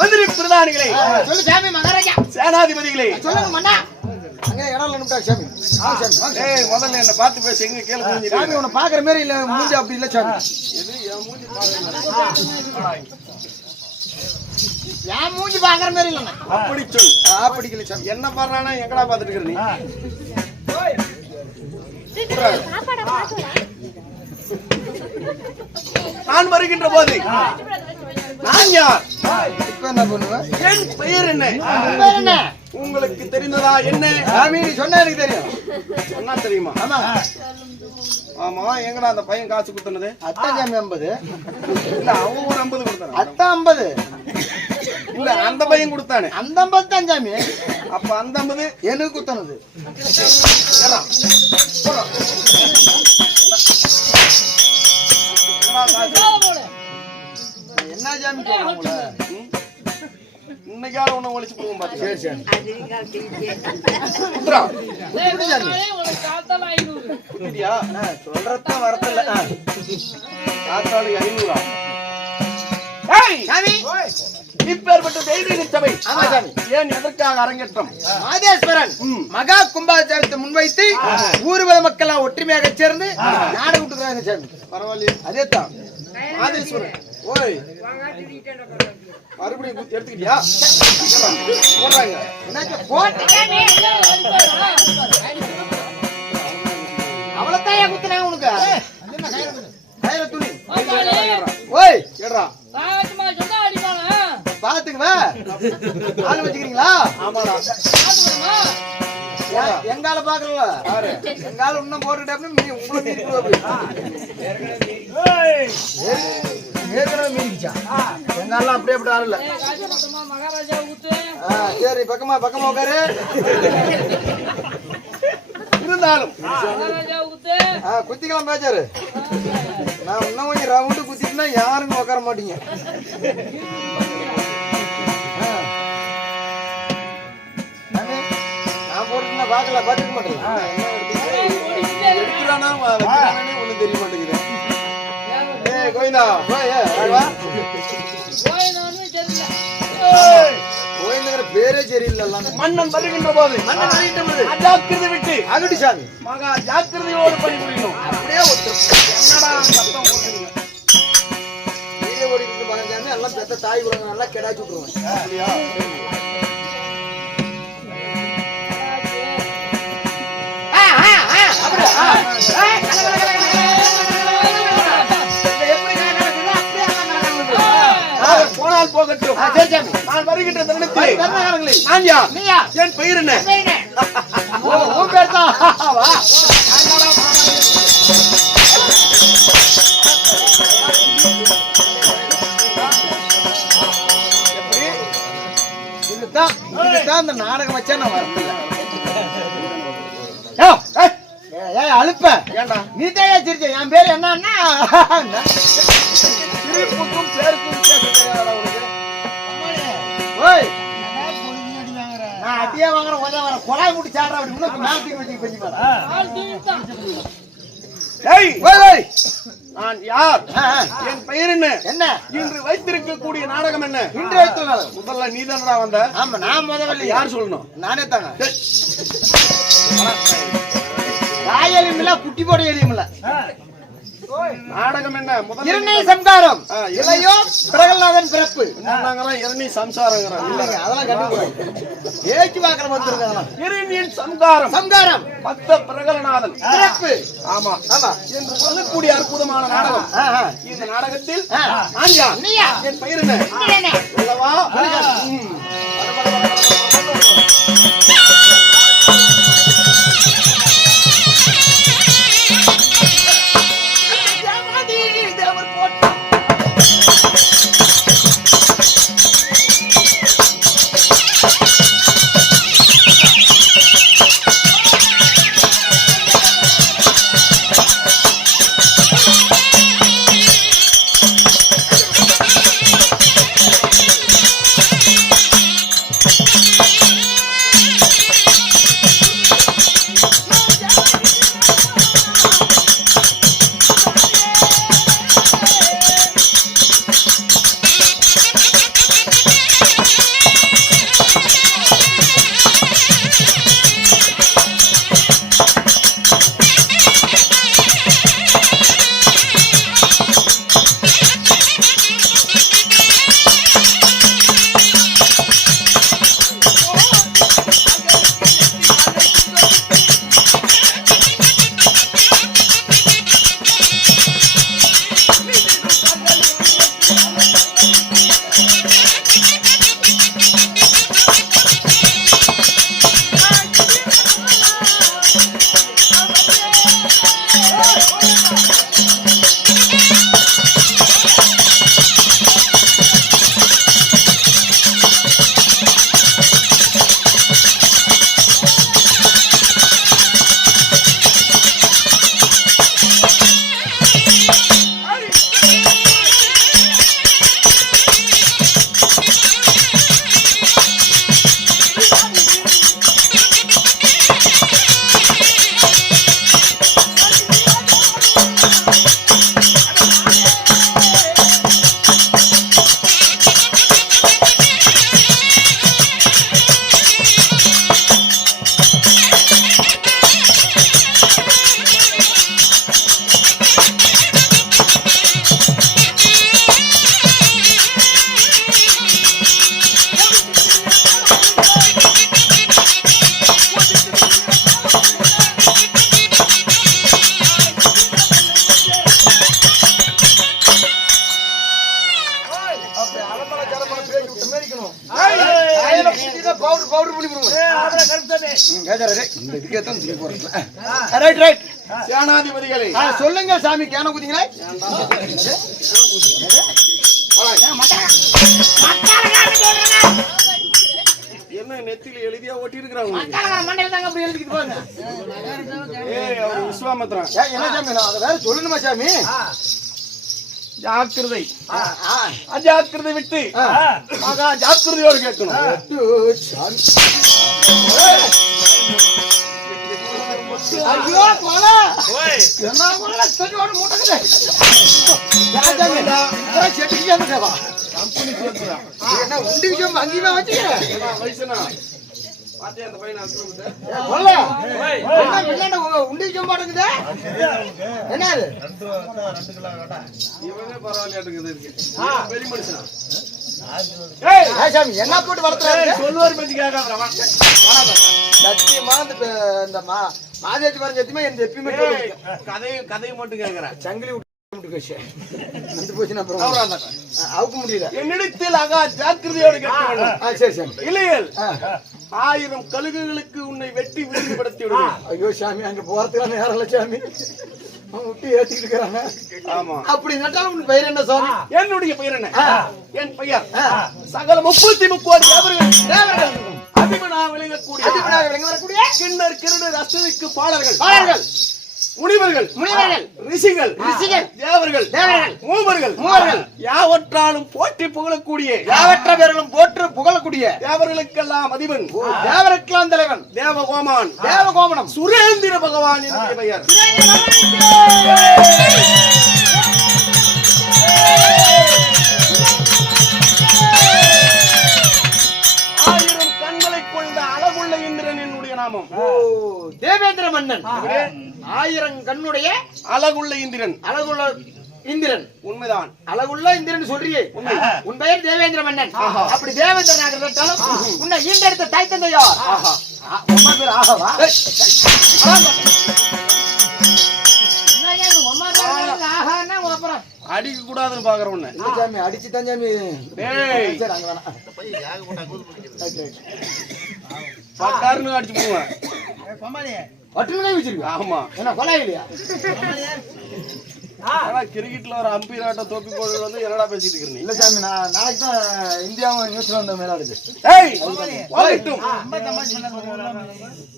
மந்திரி பிரதானிகளே, சொல்லு சாமி. மகாராஜா, சேனாதிபதிகளே, சொல்லுங்க மன்னா. அங்க இடம் நிமிட்டா சாமி. ஏய், முதல்ல என்ன பார்த்து பேச எங்க கேளு. சாமி உன்னை பாக்குற மாதிரி இல்ல, மூஞ்சி அப்படி இல்ல சாமி. ஏன் மூஞ்சி பாக்குற மாதிரி இல்ல? அப்படி சொல். பிடிக்கல சாமி. என்ன பாடுறானா எங்கடா பாத்துட்டு இருக்க நீ? நான் வருகின்ற போது நான் யார்? இப்ப என்ன பண்ணுவேன்? என் பெயர் என்ன? உங்களுக்கு தெரிந்ததா என்ன? சாமி நீ சொன்னா எனக்கு தெரியும். சொன்னா தெரியுமா? ஆமா. ஆமா, எங்கடா அந்த பையன் காசு கொடுத்தனது? அத்தான் சாமி 50. இல்ல, அவன் ஒரு 50 கொடுத்தானே. அத்தான் 50. இல்ல, அந்த பையன் கொடுத்தானே. அந்த 50 தான் சாமி. அப்ப அந்த 50 எனக்கு குத்தனது. என்ன சாமி சொல்லுங்கள? இன்னைக்கால உன்னை ஒழிச்சு போகும் பாத்து. சரி சரி. குத்திட்டியா? சொல்றதான் வரதில்ல. காத்தாளி 500. சாமி, இப்பேற்பட்ட தெய்வீக சபை ஆமா சாமி. ஏன் எதற்காக அரங்கேற்றம்? மாதேஸ்வரன் மகா கும்பாபிஷேகத்தை முன்வைத்து ஊர்வல மக்கள் ஒற்றுமையாக சேர்ந்து நாடகம் விட்டுக்கிறாங்க சாமி. பரவாயில்லையே. அதே தான் மாதேஸ்வரன். ஓய், மறுபடியும் எடுத்துக்கிட்டியா? போடுறாங்க. அவ்வளவுதான் குத்துனாங்க உனக்கு. கையில துணி. ஓய் கேடுறா. பாத்துக்குவா. ஆள் வச்சுக்கிறீங்களா? ஆமாடா. எங்கால பாக்கல. எங்கால இன்னும் போட்டுட்டே நீ உங்களை ஏற்கனவே மீறிச்சா? எங்காலாம் அப்படியே அப்படி ஆள் இல்ல. சரி, பக்கமா பக்கமா உட்காரு. இருந்தாலும் குத்திக்கலாம் பேச்சாரு. நான் இன்னும் கொஞ்சம் ரவுண்டு குத்திட்டுனா யாருங்க உட்கார மாட்டீங்க. நான் போட்டுனா பாக்கல, பாத்துக்க மாட்டேன். எடுக்கிறானா ஒண்ணு தெரிய மாட்டேங்குது. ஏய் கோவிந்தா, கோயிலுங்கிற பேரே சரியில்லை. மன்னன் வருகின்ற போது அஜாக்கிரதை விட்டு அகடி சாமி மகா ஜாக்கிரதையோடு பணிபுரியணும். அப்படியே ஒருத்தர் என்னடா சத்தம் போடுறீங்க? வீடியோ ஓடிக்கிட்டு பாருங்க. எல்லாம் பெத்த தாய் குழந்தை நல்லா கெடாச்சு விட்டுருவேன். அப்படியா? போனால் போகட்டும். நான் வருகின்ற தருணத்தில் நான் யார்? என் பெயர் என்ன? உன் பேர் தான். இதுதான் இந்த நாடகம் வச்சா நான் வரல. அழுப்ப ஏண்டா நீ தான் சிரிச்ச. என் பேர் என்னன்னா சிரிப்புக்கும் பேருக்கும் வித்தியாசம் தெரியாதா உனக்கு? ஓய், நான் அட்டியா வாங்குறேன், உதவ வரேன், குழாய் முட்டி சாடுறேன். அப்படி இன்னும் நாளைக்கு வச்சு கொஞ்சம் பாரு. நான் யார்? என் பெயர் என்ன? என்ன இன்று வைத்திருக்கக்கூடிய நாடகம் என்ன? இன்று வைத்துள்ள முதல்ல நீ தானடா வந்த? ஆமா, நான் முதல்ல. யார் சொல்லணும்? நானே தாங்க. காயலிமில்ல, குட்டி போட எலியுமில்ல. நாடகம் என்ன? இரண்டை சம்காரம். இளையோ பிரகலாதன் பிறப்பு. இரணி சம்சாரம் இல்லைங்க, அதெல்லாம் கண்டுபிடிக்கும். பேச்சு வாக்கிற வந்துருங்க. இரணியின் சம்காரம். சம்காரம் பக்த பிரகலநாதன் பிறப்பு. ஆமா ஆமா என்று சொல்லக்கூடிய அற்புதமான நாடகம். இந்த நாடகத்தில் நான் யார்? என் பெயர் என்ன? அல்லவா? இதுக்கேத்தான் தூக்கி போறேன். Right right. சேனாதிபதிகளே சொல்லுங்க சாமி. கேன குதிங்களே. என்ன நெத்தில எழுதியா ஒட்டி இருக்கிறாங்க. மண்டையில தாங்க அப்படி எழுதிக்கிட்டு போங்க. அவர் விஸ்வாமித்ரன். என்ன சாமி நான் அதை வேற சொல்லணுமா சாமி? ஜாக்கிரதை அஜாக்கிரதை விட்டு மகா ஜாக்கிரதையோடு கேட்கணும். ஐயோ கொலை என்ன கொலை செஞ்சோடு மூட்டக்குது. செட்டிக்கு வந்துட்டவா கம்பெனி சேர்த்துறா என்ன உண்டி விஷயம் அங்கேயுமே வச்சுக்கிறேன். வயசுனா பாத்தியா அந்த பையன் அசுரத்தை கொல்ல என்ன உண்டி விஷயம் மாட்டேங்குது. என்ன அது இவனே பரவாயில்லையாட்டுக்குது இருக்கு. பெரிய மனுஷனா சாமி என்ன போட்டு வளர்த்துறாரு. சொல்லுவார் பத்தி கேட்காத சத்தியமா இந்த மாதேஜி பாரு சத்தியமா எந்த எப்பயுமே கதையை மட்டும் கேட்கிறேன். சங்கிலி விட்டு போச்சு அவுக்க முடியல. என்னிடத்தில் ஆகா ஜாக்கிரதையோடு கேட்க வேண்டும். சரி சரி இல்லையல் 1000 கழுகுகளுக்கு உன்னை வெட்டி விருதுபடுத்தி விடுவேன். ஐயோ சாமி அங்க போறதுக்கான நேரம் இல்ல சாமி. விட்டு ஏத்திட்டு இருக்கிறாங்க. ஆமா அப்படி நட்டாலும் உன் பெயர் என்ன சாமி? என்னுடைய பெயர் என்ன? என் பெயர் சகல 33 தேவர்கள் அதிபனா விளங்கக்கூடிய வரக்கூடிய கிண்ணர் கிருடர் அசுவிக்கு பாடல்கள் பாடல்கள் முனிவர்கள் ரிஷிகள் தேவர்கள் மூவர்கள் யாவற்றாலும் போற்றி புகழக்கூடிய யாவற்ற பேர்களும் போற்று புகழக்கூடிய தேவர்களுக்கெல்லாம் அதிபன் தேவருக்கெல்லாம் தலைவன் தேவகோமான் தேவகோமனம் சுரேந்திர பகவான் என்னுடைய பெயர். ஆயிரம் கண்களை கொண்ட அழகுள்ள இந்திரன் என்னுடைய நாமம். தேவேந்திர மன்னன் 1000 கண்ணுடைய அழகுள்ள இந்திரன். அழகுள்ள இந்திரன் உண்மைதான். அழகுள்ள இந்திரன் சொல்றியே உன் பெயர் தேவேந்திர மன்னன். அப்படி தேவேந்திரன் ஆகிறதாலும் உன்னை ஈண்டெடுத்த தாய் தந்தை யார்? உம்மா பேர் ஆகவா? அடிக்க கூடாதுன்னு பாக்குற உன்னை சாமி அடிச்சு தான் சாமி. சரி அங்க வேணாம். பட்டாருன்னு அடிச்சு போவேன். பட்டுனே வச்சிருக்கா. ஆமா என்ன கொலை இல்லையா? கிரிக்கெட்ல ஒரு அம்பீர் ஆட்ட தோப்பி போடுறது வந்து என்னடா பேசிட்டு இருக்கீங்க? இல்ல சாமி நான் நாளைக்கு தான் இந்தியாவும் நியூசிலாந்து மேலாடுது.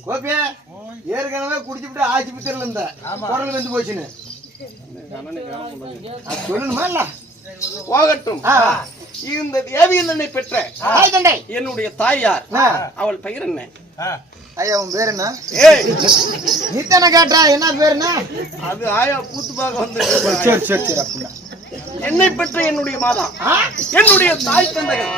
கோபியா ஏற்கனவே குடிச்சுட்டு ஆட்சி பித்தர்ல இருந்த குரல் வந்து போச்சுன்னு சொல்லணுமா இல்ல? போகட்டும். இந்த தேவியந்தனை பெற்ற என்னுடைய தாயார் அவள் பெயர் என்ன? ஐயா உன் பேர் என்ன? நீத்தான கேட்டா என்ன பேர் என்ன? அது ஆயா பூத்து பார்க்க வந்து. சரி சரி சரி அப்படின்னா என்னை பெற்ற என்னுடைய மாதா என்னுடைய தாய் தந்தைகள்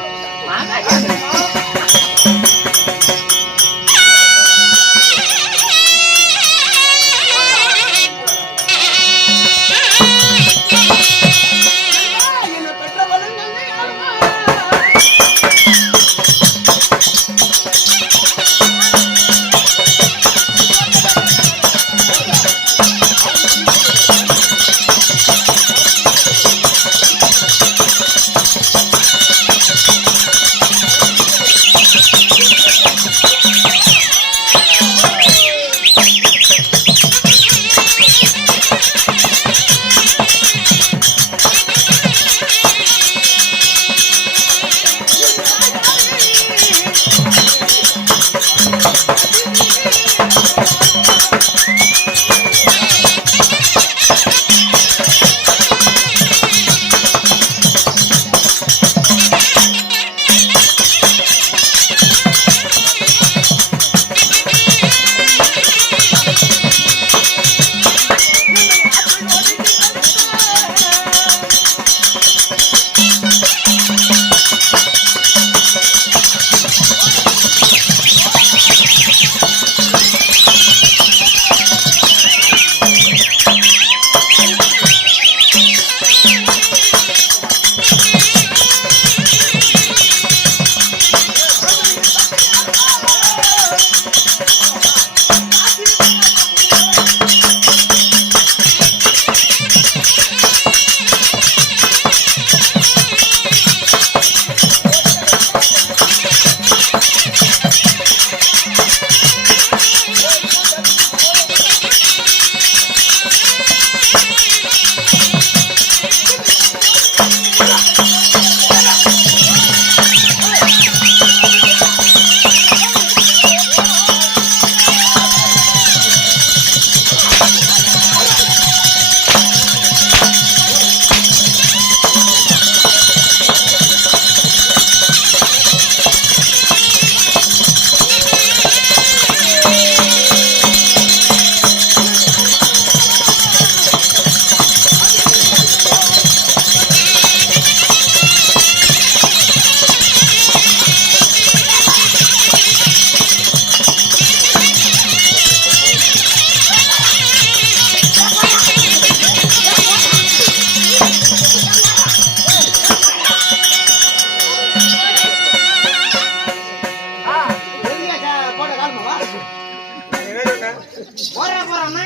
போறான்னா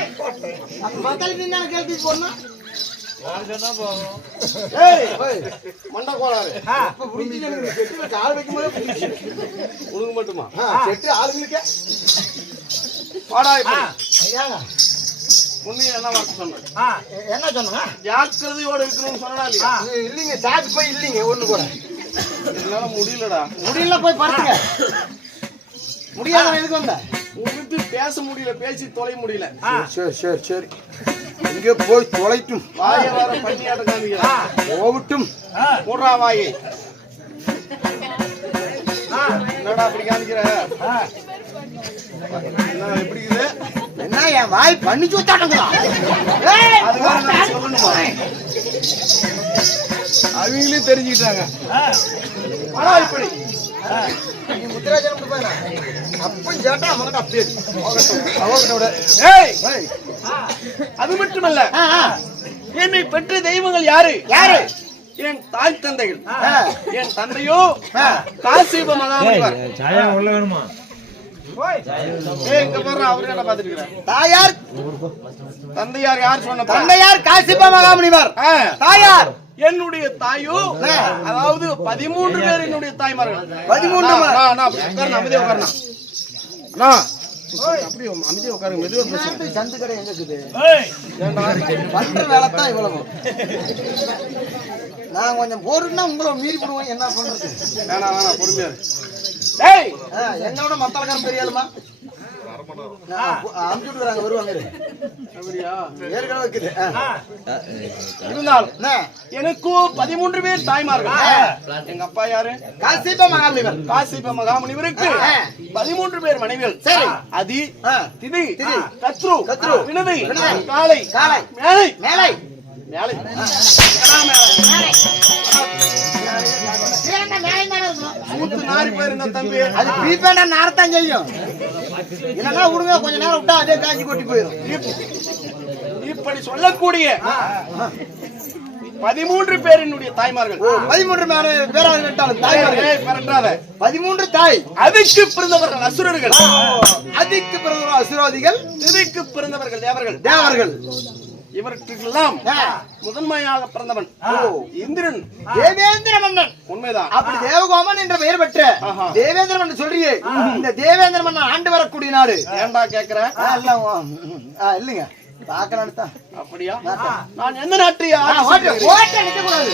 அப்ப பத்தலுக்கு என்ன கேள்வி போடணும் மண்ட கோளாறு கால் வைக்கும் போது உனக்கு மட்டுமா செட்டு ஆளுங்களுக்கே பாடா இப்படி. ஐயாங்க முன்னையும் என்ன வார்த்தை சொன்னேன் என்ன சொன்னாங்க ஜாக்கிரதையோட இருக்கணும்னு சொன்னா இல்லையா இல்லைங்க சாக்கு போய் இல்லைங்க ஒண்ணு கூட என்னால முடியலடா முடியல போய் பாருங்க முடியாத எதுக்கு வந்த உங்ககிட்ட பேச முடியல பேசி தொலை முடியல சரி சரி சரி இங்க போய் தொலைட்டும் வாய வர பண்ணியாட்ட காமிக்கிறா போகட்டும் போடுறா வாயை என்னடா அப்படி காமிக்கிற என்ன எப்படி இருக்குது என்ன என் வாய் பண்ணி சுத்தாட்டங்களா அதுக்காக நான் சொல்லணுமா அவங்களே தெரிஞ்சுக்கிட்டாங்க ஆனா இப்படி முத்துராஜன் அப்பயும் சேட்டா அவனுக்கு அப்படியே ஏய் அது மட்டுமல்ல என்னை பெற்ற தெய்வங்கள் யாரு யாரு என் தாய் தந்தைகள் என் தந்தையோ காசிப மகாமுனிவர் உள்ள வேணுமா இங்க பாரு அவரே என்ன பாத்துட்டு இருக்கிறார் தாயார் தந்தையார் யார் சொன்ன தந்தையார் காசிப மகாமுனிவர் தாயார் என்னுடைய தாயோ அதாவது 13 பேர் என்னுடைய தாய்மார்கள் 13 அமைதியா உட்காரணும் அப்படியே அமைதியா உட்காருங்க மெதுவா பேசுங்க சந்து கடை எங்க இருக்குது ஏண்டா பண்ற வேலை தான் இவ்வளவு நான் கொஞ்சம் போறேன்னா உங்களை மீறி போடுவேன் என்ன பண்றது வேணாம் பொறுமையா டேய் என்னோட மத்தளக்காரன் பெரிய ஆளுமா அமுச்சுட்டு வராங்க வருவாங்க அப்படியா ஏற்கனவே இருக்குது இருந்தாலும் எனக்கு 13 பேர் தாய்மார்கள் எங்க அப்பா யாரு காசிப மகாமுனிவர் காசிப மகாமுனிவருக்கு 13 பேர் மனைவிகள் சரி அதி திதி திதி கத்ரு கத்ரு வினதி காளை காளை மேலை மேலை மேலை மூத்து நாரி போயிருந்த தம்பி அது ப்ரீபேடா நாரத்தான் செய்யும் இல்லைன்னா விடுங்க கொஞ்ச நேரம் விட்டா அதே காஞ்சி கொட்டி போயிடும் இப்படி சொல்லக்கூடிய 13 பேர் என்னுடைய தாய்மார்கள் 13 பேராக கேட்டாலும் தாய்மார்கள் பரட்டாத 13 தாய் அதுக்கு பிறந்தவர்கள் அசுரர்கள் அதுக்கு பிறந்தவர்கள் அசுரோதிகள் திதிக்கு பிறந்தவர்கள் தேவர்கள் தேவர்கள் இவருக்கெல்லாம் முதன்மையாக பிறந்தவன் இந்திரன் தேவேந்திர மன்னன் உண்மைதான் அப்படி தேவகோமன் என்ற பெயர் பெற்ற தேவேந்திர மன்னன் சொல்றியே இந்த தேவேந்திர மன்னன் ஆண்டு வரக்கூடிய நாடு ஏன்டா கேக்குற இல்லைங்க பாக்கலாம் அப்படியா நான் எந்த நாட்டையா நிக்க கூடாது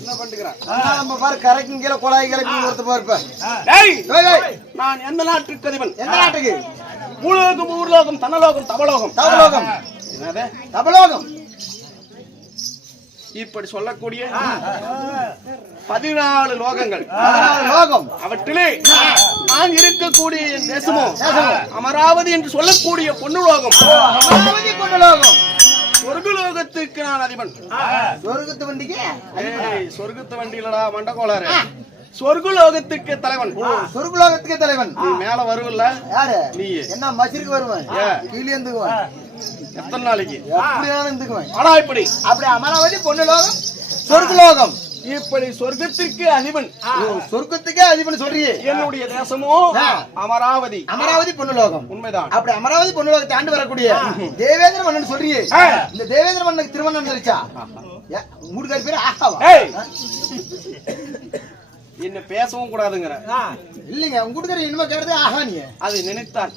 என்ன பண்ணிக்கிறான் நம்ம பாரு கரைக்கும் கீழே குழாய் கரைக்கும் ஒருத்த பாருப்ப நான் எந்த நாட்டுக்கு அதிபன் எந்த நாட்டுக்கு பூலோகம் ஊர்லோகம் தனலோகம் தவலோகம் தவலோகம் என்னது தவலோகம் இப்படி சொல்லக்கூடிய 14 லோகங்கள் லோகம் அவற்றிலே நான் இருக்கக்கூடிய என் தேசமும் அமராவதி என்று சொல்லக்கூடிய பொன்னுலோகம். அமராவதி பொன்னுலோகம். சொர்க்கலோகத்துக்கு நான் அதிபன். சொர்க்கத்து வண்டிக்கு சொர்க்கத்து வண்டியிலடா மண்டகோளாறு. சொர்க்கலோகத்துக்கு தலைவன். சொர்க்கலோகத்துக்கு தலைவன். நீ மேல வருவல்ல? யாரு? நீ. என்ன மசிருக்கு வருவேன்? கீழே இருந்துக்குவேன். எத்தனை நாளைக்கு? எப்படியாலும் இருந்துக்குவேன். ஆனா இப்படி அப்படி அமராவதி பொன்னுலோகம் சொர்க்கலோகம். இப்படி சொர்க்கத்திற்கு அதிபன். சொர்க்கத்துக்கே அதிபன் சொல்றியே. என்னுடைய தேசமோ அமராவதி. அமராவதி பொன்னுலோகம். உண்மைதான். அப்படி அமராவதி பொன்னுலோகத்தை ஆண்டு வரக்கூடிய தேவேந்திர மன்னன் சொல்றியே. இந்த தேவேந்திர மன்னனுக்கு திருமணம் நடந்துச்சா? மூடுகாரி பேரு ஆகாவா? என்ன பேசவும் கூடாதுங்கிற இல்லைங்க. உங்க கூட்டுக்காரி இனிமே கேட்டதே ஆகா. நீ அது நினைத்தான்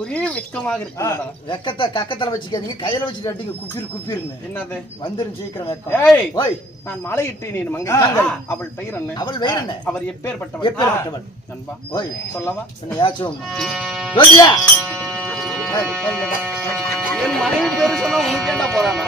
ஒரே வெக்கமாக இருக்கு. வெக்கத்தை கக்கத்துல வச்சுக்காதீங்க, கையில வச்சுட்டு அடிங்க. குப்பிருன்னு என்னது வந்துரும் சீக்கிரம் வெக்கம். ஓய், நான் மாலையிட்டு நீ மங்கை. அவள் பெயர் என்ன? அவள் பெயர் என்ன? அவர் எப்பேற்பட்டவள்? எப்பேற்பட்டவள் நண்பா ஓய் சொல்லவா? யாச்சும் சொல்லியா? என் மனைவி பேரு சொன்னா உனக்கு என்ன போறாமா?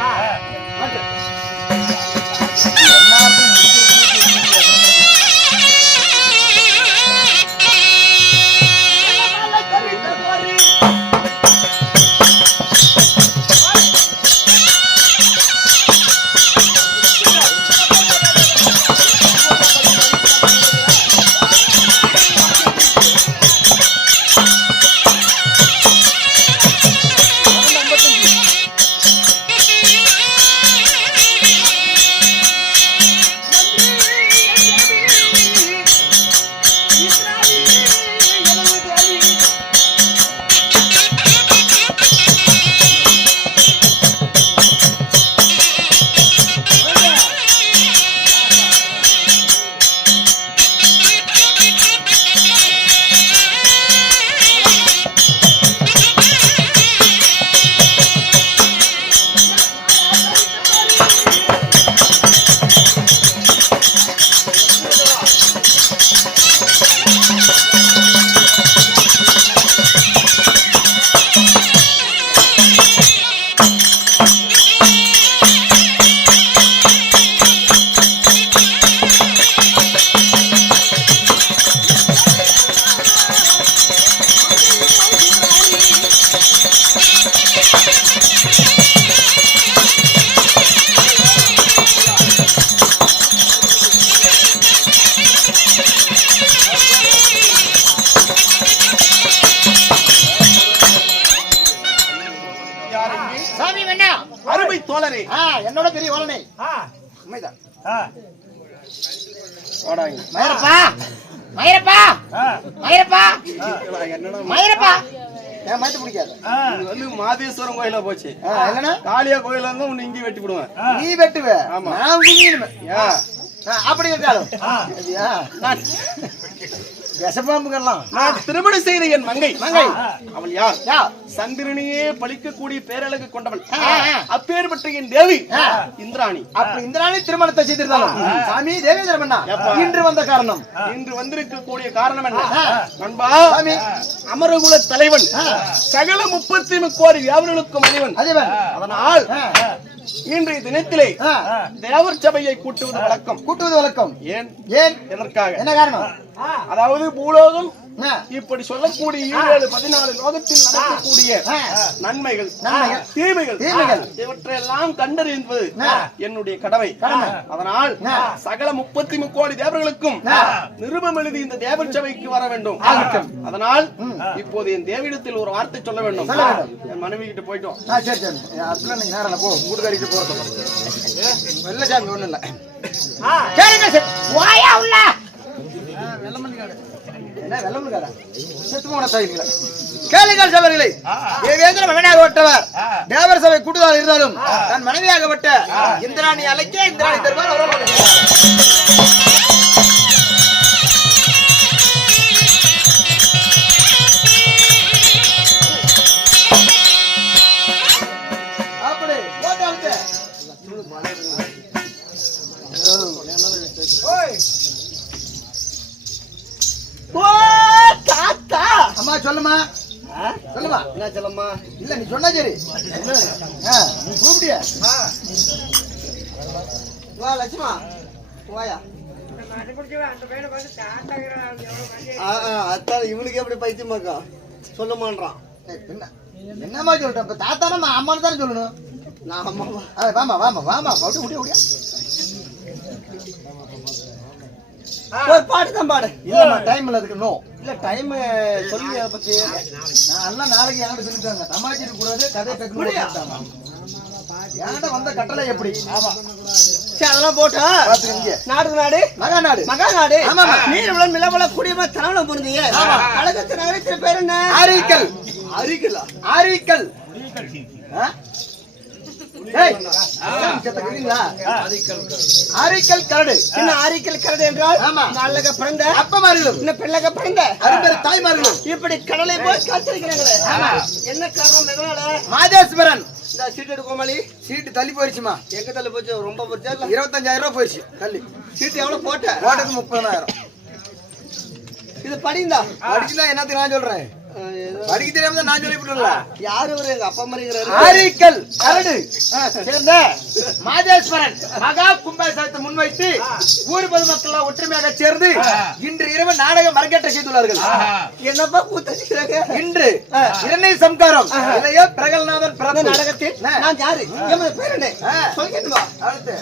அருமை தோழரே, என்னோட பெரிய ஓலனை உண்மைதான். மயிரப்பா மயிரப்பா மயிரப்பா மயிரப்பா ஏன் மயத்து பிடிக்காது? இது வந்து மாதேஸ்வரம் கோயில போச்சு. இல்லன்னா காளியா கோயில இருந்தா உன்னை இங்கே வெட்டி விடுவேன். நீ வெட்டுவ. ஆமா. நான் குங்கிடுவேன். அப்படி இருக்காலும் விஷப்பாம்புகள்லாம் நான் திருமணம் செய்த என் மங்கை. அவள் யார்? சந்திரனையே பழிக்கக்கூடிய பேரழகு கொண்டவள். அப்பேற்பட்ட என் தேவி இந்திராணி. அப்படி இந்திராணி திருமணத்தை செய்திருந்தாலும் சாமி தேவேந்திர மன்னா இன்று வந்த காரணம், இன்று வந்திருக்கக்கூடிய காரணம் என்ன நண்பா? அமரகுல தலைவன், சகல 33 கோடி வியாபாரிகளுக்கும் அதிபன். அதனால் இன்றைய தினத்திலே தேவர் சபையை கூட்டுவது வழக்கம். ஏன் எதற்காக? என்ன காரணம்? அதாவது பூலோகம் இப்படி சொல்லக்கூடிய 14 லோகத்தில் நடக்கக்கூடிய நன்மைகள் தீமைகள் இவற்றையெல்லாம் கண்டறிவது என்னுடைய கடமை. அதனால் சகல 33 கோடி தேவர்களுக்கும் நிருபம் எழுதி இந்த தேவர் சபைக்கு வர வேண்டும். அதனால் இப்போது என் தேவிடத்தில் ஒரு வார்த்தை சொல்ல வேண்டும். என் மனைவி கிட்ட போயிட்டோம். ஒண்ணு இல்ல கேளுங்கள் சபைகளை. தேவேந்திர மகனாக ஒட்டவர் தேவர் சபை கூட்டுதல் இருந்தாலும் தன் மனைவியாகப்பட்ட இந்திராணி அழைக்க இந்திராணி தருவார் வரலாம். அப்படி போட்டு அம்மா சொல்லுமா சொல்லுமா. என்ன சொல்லம்மா? இல்ல நீ சொன்னா சரி. நீ கூப்பிடிய வா லட்சுமா வாயா. அத்தான் இவனுக்கு எப்படி பைத்தியமாக்கா சொல்ல மாட்டான். என்னமா சொல்றேன் இப்ப தாத்தா நம்ம அம்மானு தானே சொல்லணும். நான் அம்மாவா? வாமா வாமா வாமா அப்படியே முடிய முடியா ஒரு பாட்டு தான் பாடு. இல்லம்மா டைம் இல்ல அதுக்கு. நோ இல்ல டைம் சொல்லி அதை பத்தி எல்லாம் நாளைக்கு யாரும் சொல்லிட்டாங்க. தமாச்சிட்டு கூடாது கதை பேச யார்கிட்ட வந்த கட்டளை எப்படி? ஆமா சரி அதெல்லாம் போட்டா நாடு நாடு மகா நாடு மகா நாடு நீர்வளம் நிலவளம் குடியமா தனவளம் புரிஞ்சீங்க. கழகத்து நகரத்தின் பேர் என்ன? ஆரிக்கல். ஆரிக்கலா? ஆரிக்கல். ஆரிக்கல் கரடு. என்ன ஆரிக்கல் கரடு என்றால் நல்லக பிறந்த அப்பமார்களும் இன்னும் பெண்ணக பிறந்த அரும்பெரு தாய்மார்களும் இப்படி கடலை போய் காத்திருக்கிறாங்களே என்ன காரணம்? எதனால? மாதேஸ்வரன் இந்த சீட்டு எடுக்கோமாளி சீட்டு தள்ளி போயிடுச்சுமா. எங்க தள்ளி போச்சு? ரொம்ப போச்சு. 25,000 ரூபாய் போயிடுச்சு தள்ளி. சீட்டு எவ்வளவு போட்ட? போட்டது 30,000. இது படிந்தா படிச்சுதான் என்னத்துக்கு நான் சொல்றேன். படிக்க தெரியாம நான் சொல்லிவிட்டுல. யாரு ஒரு எங்க அப்பா மாதிரி ஆரிக்கல் கரடு சேர்ந்த மாதேஸ்வரன் மகா கும்பாபிஷேகத்தை முன்வைத்து ஊர் பொதுமக்கள் ஒற்றுமையாக சேர்ந்து இன்று இரவு நாடகம் அரங்கேற்ற செய்துள்ளார்கள். என்னப்பா கூத்தாங்க? இன்று இரண்டை சம்காரம் இல்லையோ பிரகல்நாதன் பிறந்த நாடகத்தில் நான் யாரு எமது பேர் என்ன சொல்லிட்டுமா? அடுத்து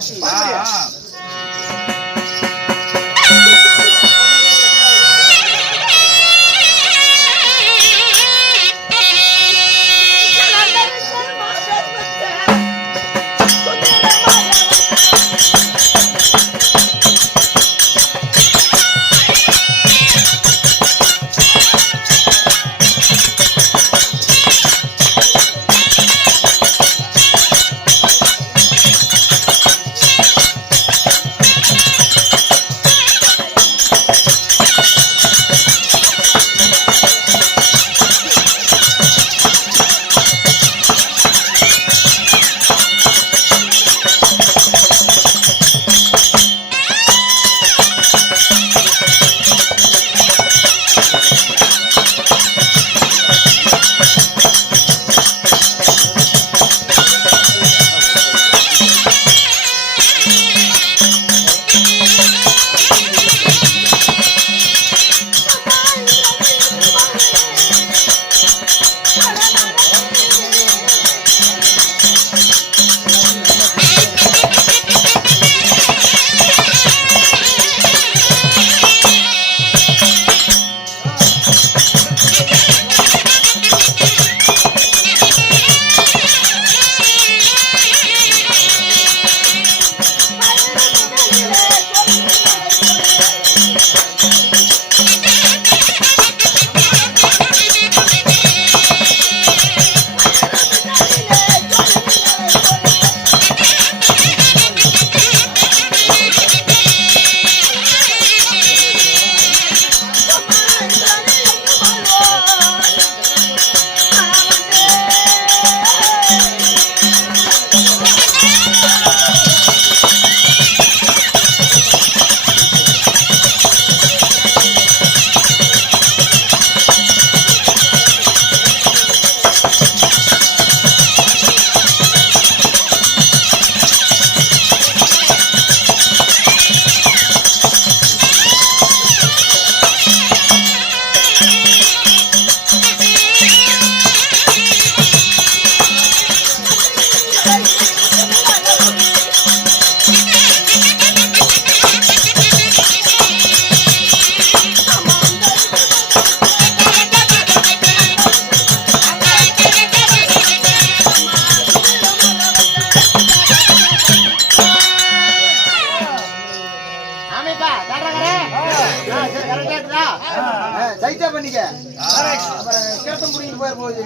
ஜெயிச்சா பண்ணிக்க. அப்புறம் கேட்டம் புடிங்கிட்டு போயிட போகுது.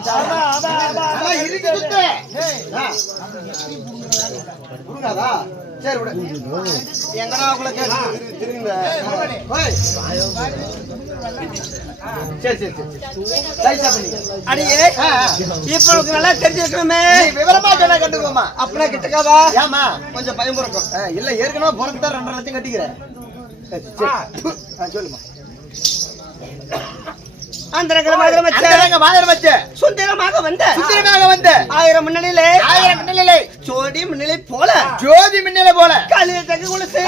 புடுங்காதா? சரி விட. எங்கடா உங்களை கேட்டு திரும்ப. சரி சரி சரி ஜெயிச்சா பண்ணிக்க. அடியே இப்ப உனக்கு நல்லா தெரிஞ்சிருக்கணுமே. விவரமா சொன்னா கண்டுக்கோமா. அப்படின்னா கிட்டக்காதா? ஏமா கொஞ்சம் பயம் பிறக்கும். இல்ல ஏற்கனவே பிறகு தான் 2.5 லட்சம் கட்டிக்கிறேன். சொல்லுமா. அந்தரங்க மாதரம் வச்ச சுந்தரமாக வந்த 1000 மின்னலிலே ஜோதி மின்னலை போல காலில தங்க கொலுசு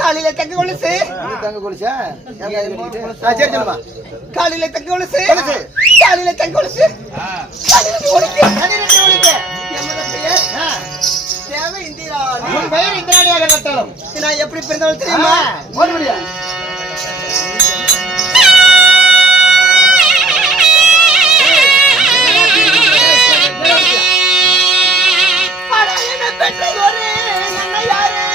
காலில தங்க கொலுசு சரி சொல்லுமா காலில தங்க கொலுசு காலில தங்க கொலுசு காலில ஒலிக்க எமது பெயர் தேவ இந்திராணி உன் பெயர் இந்திராணியாக கட்டலாம் நான் எப்படி பிறந்தவள் தெரியுமா போடுறியா பெற்றோரே நம்ம யாரே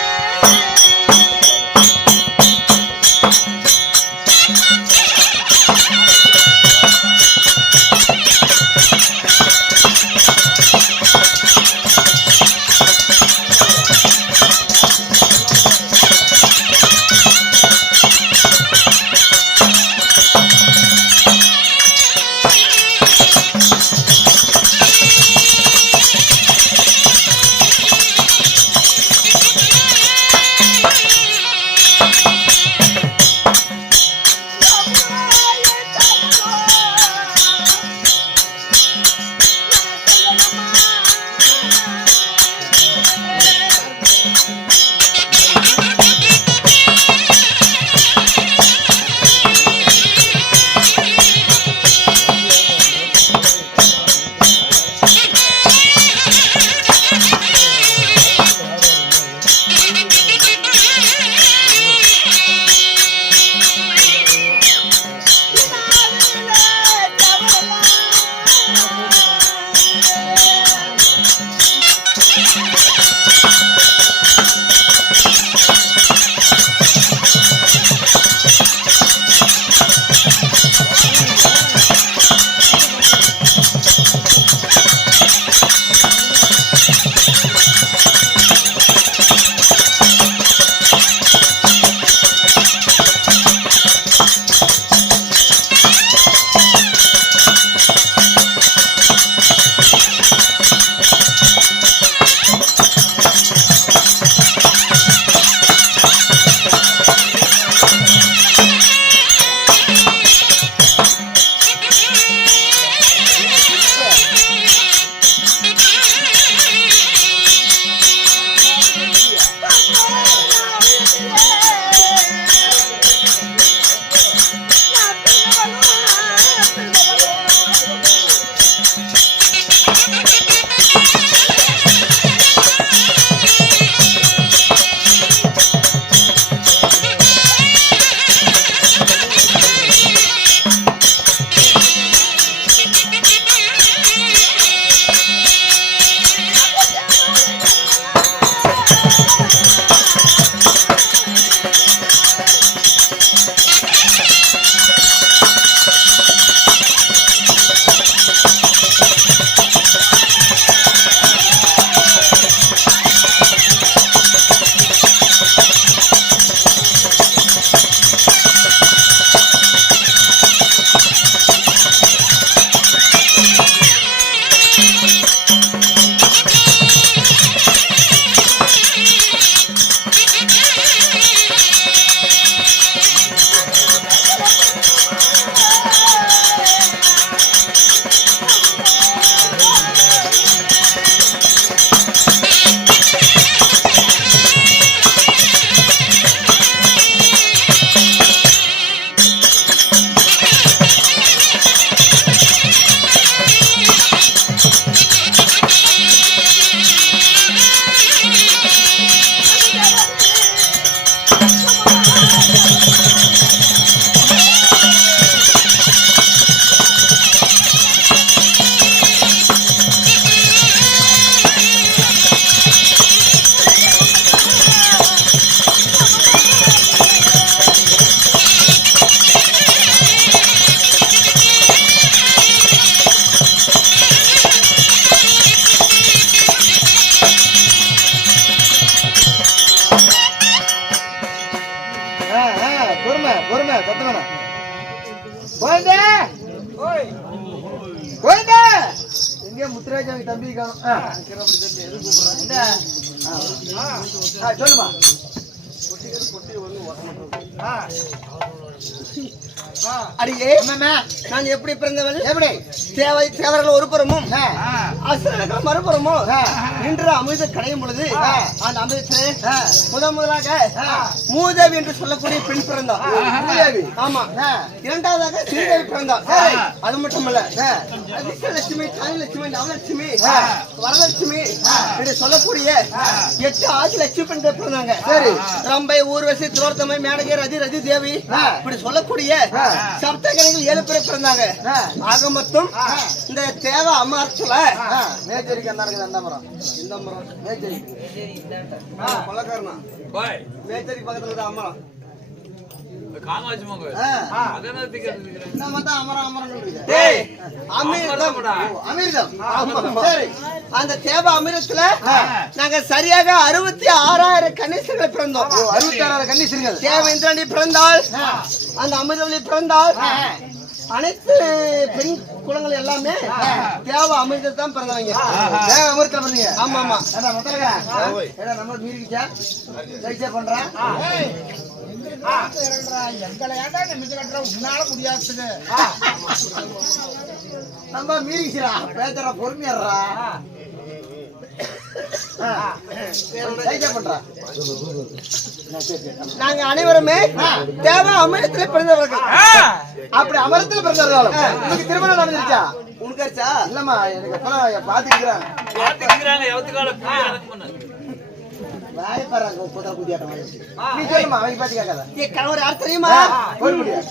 எங்க முத்துராஜாங்க தம்பி காணோம். சொல்லுமா. அடியே நான் எப்படி பிறந்தவள்? எப்படி தேவர்கள் ஒரு புறமும் அசுரர்கள் மறுபுறமும் நின்று அமிர்தம் கடையும் பொழுது அந்த அமிர்தத்தை முதலாக மூதேவி என்று சொல்லக்கூடிய பெண் பிறந்தார். ஆமா. இரண்டாவதாக ஸ்ரீதேவி பிறந்தார். அது மட்டுமல்ல விஷ்ணுலட்சுமி, தானிலட்சுமி, நவலட்சுமி, வரலட்சுமி என்று சொல்லக்கூடிய 8 ஆதி லட்சுமி பெண்கள் பிறந்தாங்க. ரம்பை, ஊர்வசி, திலோத்தமை, மேனகை, ரதி தேவி இப்படி சொல்லக்கூடிய சப்தகணிகள் 7 பேர் பிறந்தாங்க. ஆக மொத்தம் இந்த தேவ அமரத்துல மேச்சரிக்கு என்ன இருக்குது? அந்த மரம், இந்த மரம் மேச்சரி கொள்ளக்காரனா மேச்சரி பக்கத்துல இருக்க அமரம் அந்த தேவ அமிர்தத்துல நாங்க சரியாக 66,000 கன்னிசர்கள் பிறந்தோம். 66,000 கன்னிசர்கள். தேவ இந்திராணி பிறந்தால், அந்த அமிர்தவழி பிறந்தால், அனைத்து பெண் குலங்கள் எல்லாமே தேவ அமிர்தத்தை தான் பிறந்தவங்க. தேவ அமிர்தத்தை பண்ணீங்க. ஆமா ஆமா. நம்ம மீறிக்கிச்சா ஜெயிச்சா பண்றேன். எங்களை ஏன்டா நிமிஷம் கட்டுற? உன்னால முடியாதுங்க. நம்ம மீறிக்கிறா பேசுற பொறுமையாடுறா. நாங்க அனைவருமே தேவ அமிர்தத்தில் பிறந்தவர்கள். அப்படி அமிர்தத்தில் பிறந்தவர்களும் உங்களுக்கு திருமணம் நடந்துருச்சா? உனக்காச்சா? இல்லம்மா, எனக்கு அப்பெல்லாம் பாத்துக்கிறாங்க. நீ சொல்லுமா, அவங்க பாத்து கேட்காத. கணவர் யார் தெரியுமா? போய் முடியாது.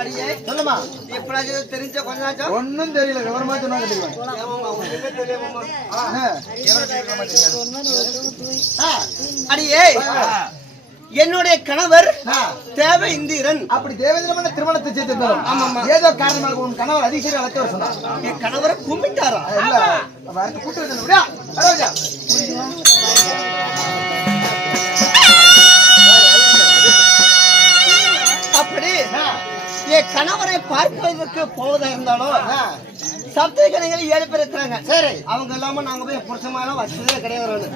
அடியே சொல்லுமா. எப்படாச்சும் தெரிஞ்ச கொஞ்ச நாச்சும் ஒண்ணும் தெரியல, விவரமா சொன்னா கட்டுக்குவேன். அடியே என்னுடைய கணவர் தேவ இந்திரன். அப்படி தேவேந்திரமான திருமணத்தை செய்திருந்தாலும் ஏதோ காரணமாக உன் கணவர் அதிசயம் அழைத்து வர சொன்னார். என் கணவரை கும்பிட்டாரா? இல்ல வரத்து கூட்டு வந்து விடா. அரோஜா அப்படி என் கணவரை பார்ப்பதற்கு போவதா இருந்தாலும் சப்தகணிகள் 7 பேர் இருக்கிறாங்க. சரி, அவங்க இல்லாம நாங்க போய் புருஷமான வசதியே கிடையாது.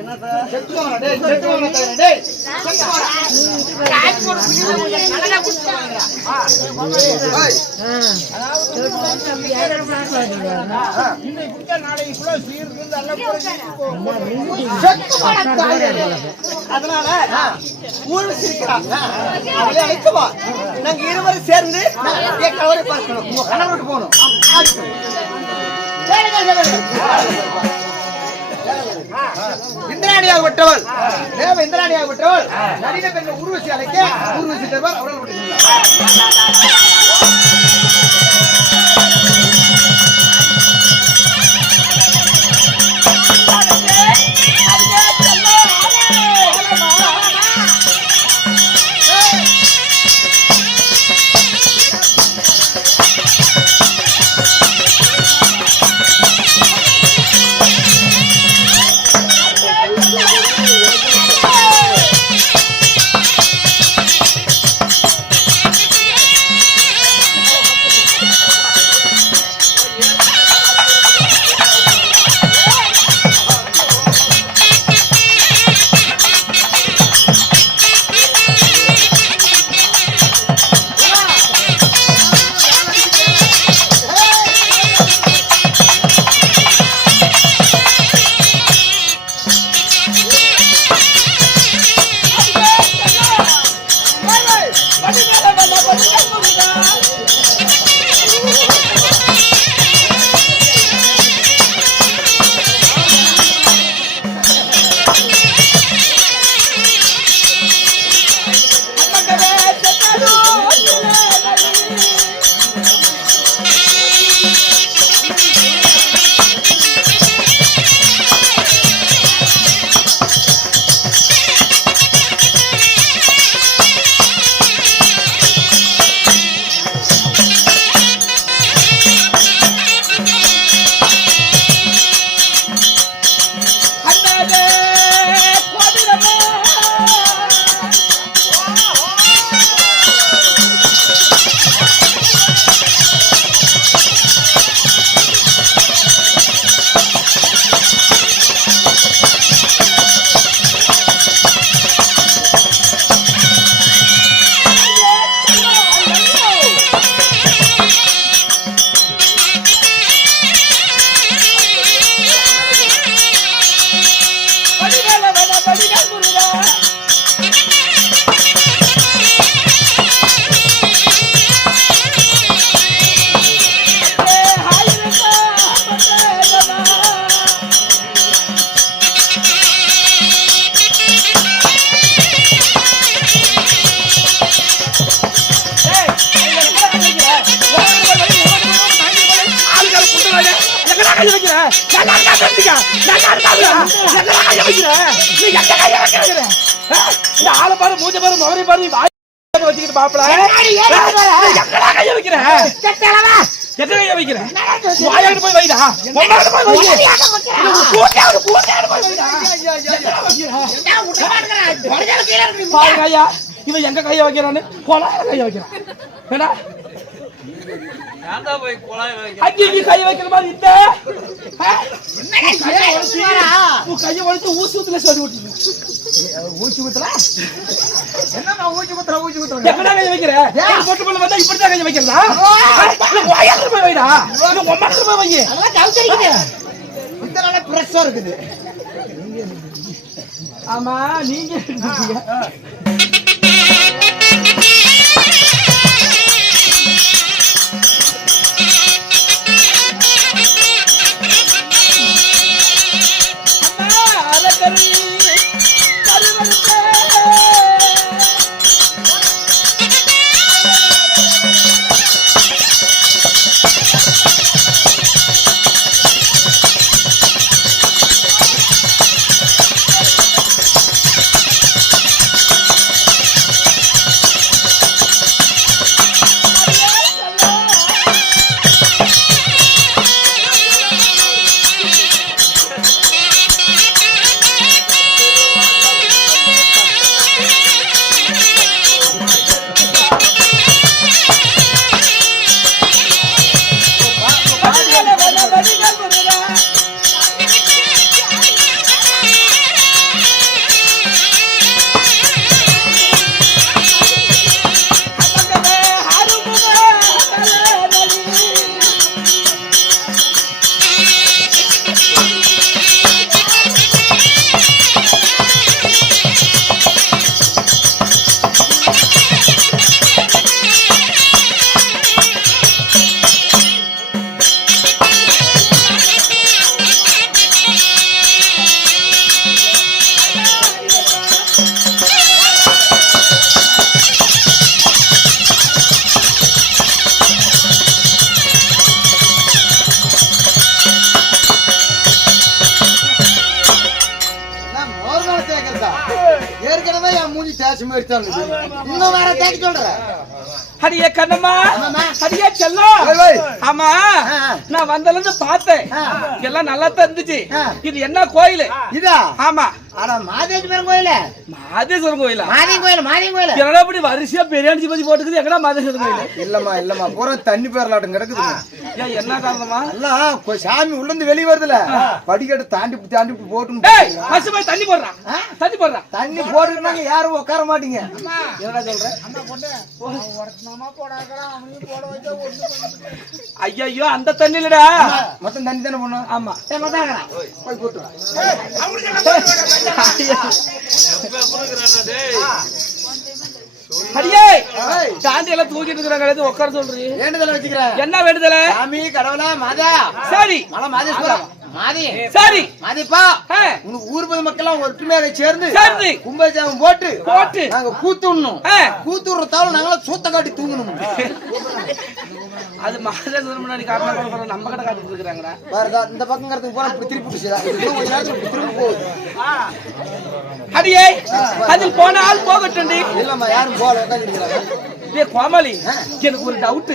என்ன சார் செத்துவாங்க டேய், செத்துவாங்க டேய். அதனால ஊர்வசி இருக்கிறாங்க, அவளை அழைத்து வா. நாங்க இருவரும் சேர்ந்து என் கணவரை பார்க்கணும். உங்க கணவருக்கு போகணும். இந்திராணியாக விட்டவள் தேவ இந்திராணியாக விட்டவள் நடின பெண்ணை ஊர்வசி அழைக்க ஊர்வசி தேவர் அவர்கள் ஆளை பாரு, மூஞ்ச பாரு, முகரை பாரு, வச்சுக்கிட்டு பாப்பல போய் வைடா, இவன் எங்க கைய வைக்கிறான்னு கைய வைக்கிறான். கை வைக்கிற மாதிரி இந்த கைய உழைத்து ஊசி ஊத்துல சொல்லி விட்டு ஊசி ஊத்துற என்ன ஊசி ஊத்துற ஊசி ஊத்துற எங்கடா கைய வைக்கிற? போட்டு பண்ண வந்தா இப்படிதான் கைய வைக்கிறதா? போய் வைடா, ஒம்மாக்கு போய் வை. இந்த நாள பிரஷா இருக்குது. ஆமா நீங்க பேசி மாதிரி இன்னும் வேற தேடி சொல்றேன். அடியே கண்ணம்மா, அடியே செல்லம். ஆமா, நான் வந்ததுல இருந்து பார்த்தேன், எல்லாம் நல்லா தான் இருந்துச்சு. இது என்ன கோயில்? இதா? ஆமா. அட மாதேஸ்வரன் கோயில. மாதேஸ்வரன் கோயிலா? மாதேஸ்வரன் கோயில. என்னடா இப்படி வரிசையா பிரியாணி பத்தி போட்டுக்குது? எங்கடா மாதேஸ்வரன் கோயில்? இல்லம்மா பூரா தண்ணி பேரலாட்டம் கிடக்குது. என்ன காரணமா? எல்லாம் சாமி உள்ள இருந்து வெளிய வருதுல, படிக்கட்டு தாண்டி போட்டு தண்ணி போடுறான், தண்ணி போடுறான். தண்ணி போட்டுருந்தாங்க, யாரும் உட்கார மாட்டீங்க. என்னடா சொல்ற? ஐயோ, அந்த தண்ணி இல்லடா, மொத்தம் தண்ணி தானே போடணும். ஆமா, போய் போட்டு அடியே தாண்டி எல்லாம் தூக்கிட்டு இருக்கிறாங்க, உட்கார சொல்றீங்க. வேண்டுதல வச்சுக்கிறேன். என்ன வேண்டுதல? சாமி கடவுளா மாதா. சரி, மலை மாதேஸ்வரம். சரி மாதேப்பா, உனக்கு ஊர் பொது மக்கள் ஒற்றுமையாக சேர்ந்து கும்பாபிஷேகம் போட்டு நாங்க கூத்துடணும். கூத்துடுறதால நாங்களாம் சூத்த காட்டி தூங்கணும். அது மாதேஸ்வரம் முன்னாடி காரணம் நம்ம கிட்ட காட்டிட்டு இருக்கிறாங்கடா. இந்த பக்கங்கிறதுக்கு போனா இப்படி திருப்பி போகுது. அடியே அதில் போனால் போகட்டும். இல்லம்மா, யாரும் போல உட்காந்துருக்கிறாங்க. கோமாளி, எனக்கு ஒரு டவுட்.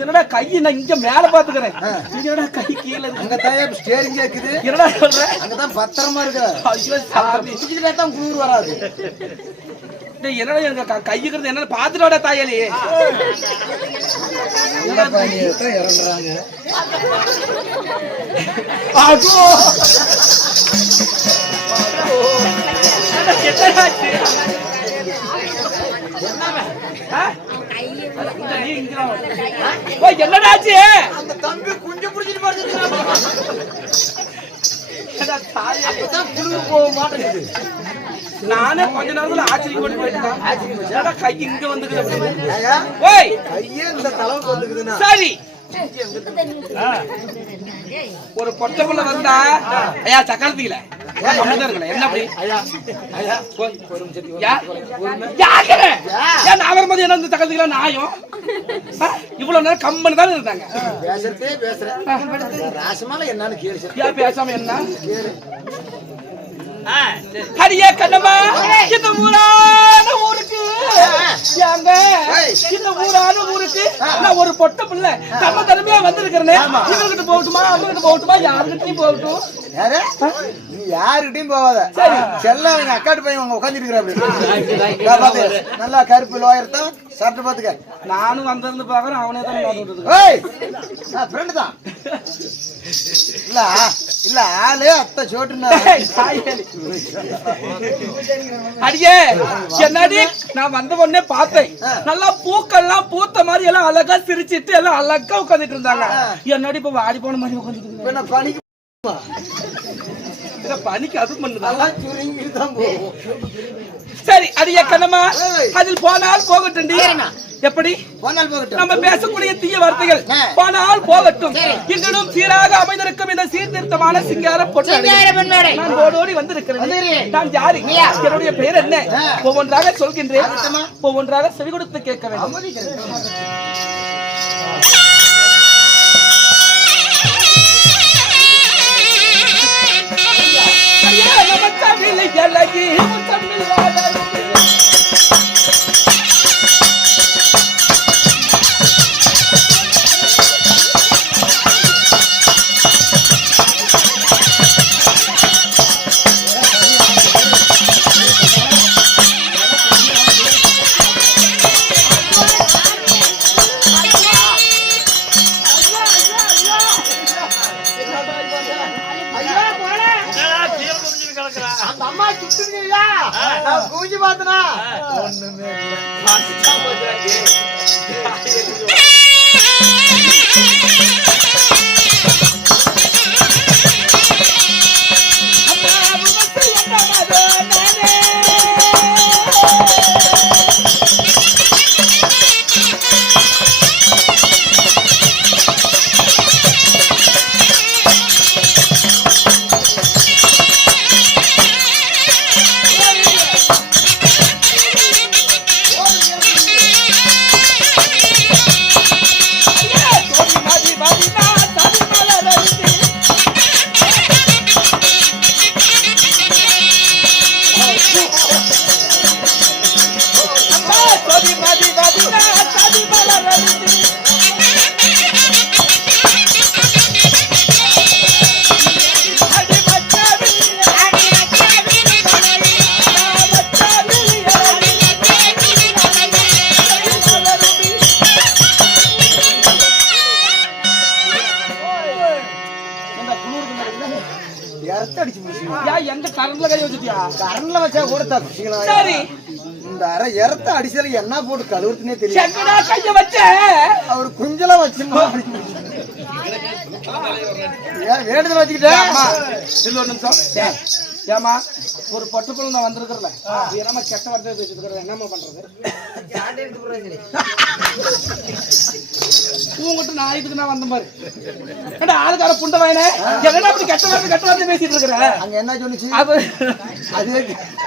என்னடா கை நான் இங்க மேல பாத்துக்கிறேன், என்னடா கை கீழே? அங்க தான் ஸ்டேரிங் இருக்குது. என்னடா சொல்ற? அங்கதான் பத்திரமா இருக்கு. ஐயோ சாமி, தான் குளிர் வராது. என்னடா எனக்கு கையுக்கிறது என்ன பாத்துட்டோட தாயாளி? இறங்குறாங்க. என்னடாச்சு? அந்த தம்பி குஞ்சு பிடிச்சிட்டு போக மாட்டேங்குது. நானே கொஞ்ச நேரத்துல ஆச்சரியப்பட்டு போயிட்டேன். கை இங்க வந்துக்குது. கையே இந்த தலைவுக்கு வந்துக்குதுன்னா சரி, ஒரு பொட்ட புள்ள வந்தா ஐயா சக்கரத்தில என்ன அப்படி சக்கரத்தில நாயும் இவ்வளவு நேரம் கம்மனு தான் இருந்தாங்க. பேசுறேன் ராசமால என்னன்னு கேளு. பேசாம என்ன? அடியே கண்ணம்மா, இந்த ஊரான ஊருக்கு இந்த ஊரான ஊருக்கு நான் ஒரு பொட்ட பிள்ளை தம்ம தனிமையா வந்திருக்கிறேன். இவர்கிட்ட போகட்டுமா, அவர்கிட்ட போகட்டுமா, யாருக்கிட்டையும் போகட்டும்? நீ யாருக்கிட்டையும் போவாத. செல்லம் எங்க அக்காட்டு பையன் அவங்க உட்காந்துருக்கிறாரு. நல்லா கருப்பு லோயர்த்தான் சட்டை பாத்துக்க. நானும் வந்திருந்து பாக்குறேன், அவனே தான் தான். இல்ல ஆளு அத்தை சோட்டுனா. அடியே என்னடி, நான் வந்த உடனே பார்த்தேன், நல்லா பூக்கள்லாம் பூத்த மாதிரி எல்லாம் அழகா சிரிச்சிட்டு எல்லாம் அழகா உட்காந்துட்டு இருந்தாங்க. என்னடி இப்ப வாடி போன மாதிரி உட்காந்துட்டு பனிக்கு அது பண்ணுதான். சரி அடியே கண்ணம்மா, அதில் போனால் போகட்டும். எப்படி நம்ம பேசக்கூடிய தீய வார்த்தைகள் போனால் போகட்டும். இன்னும் சீராக அமைந்திருக்கும் இந்த சீர்திருத்தமான சிங்கார பொன்னடை நான் ஓடோடி வந்திருக்கிறேன். நான் யாரு, என்னுடைய பெயர் என்ன, ஒவ்வொன்றாக சொல்கின்றேன். ஒவ்வொன்றாக செவி கொடுத்து கேட்க வேண்டும். அந்த அம்மா சுட்டுங்கய்யா, நான் கூஞ்சி பெத்தா குச்சிங்களா சரி இந்த அரை இறத்த அடிச்சல என்ன போட்டு கழுவுறதுனே தெரியல எங்கடா கைய வச்ச அவர் குஞ்சல வச்சுமா வேண்டுதல் வச்சுக்கிட்டேன் இல்ல ஒரு நிமிஷம் ஏமா ஒரு பொட்டுக்குள்ள நான் வந்திருக்கிறல என்னமா கெட்ட வார்த்தை பேசிட்டு இருக்கிற என்னமா பண்றது உங்ககிட்ட நான் இதுக்கு நான் வந்த மாதிரி ஏடா ஆளுக்கார புண்ட வாயினே என்னடா அப்படி கெட்ட வார்த்தை பேசிட்டு இருக்கிற அங்க என்ன சொன்னுச்சு அது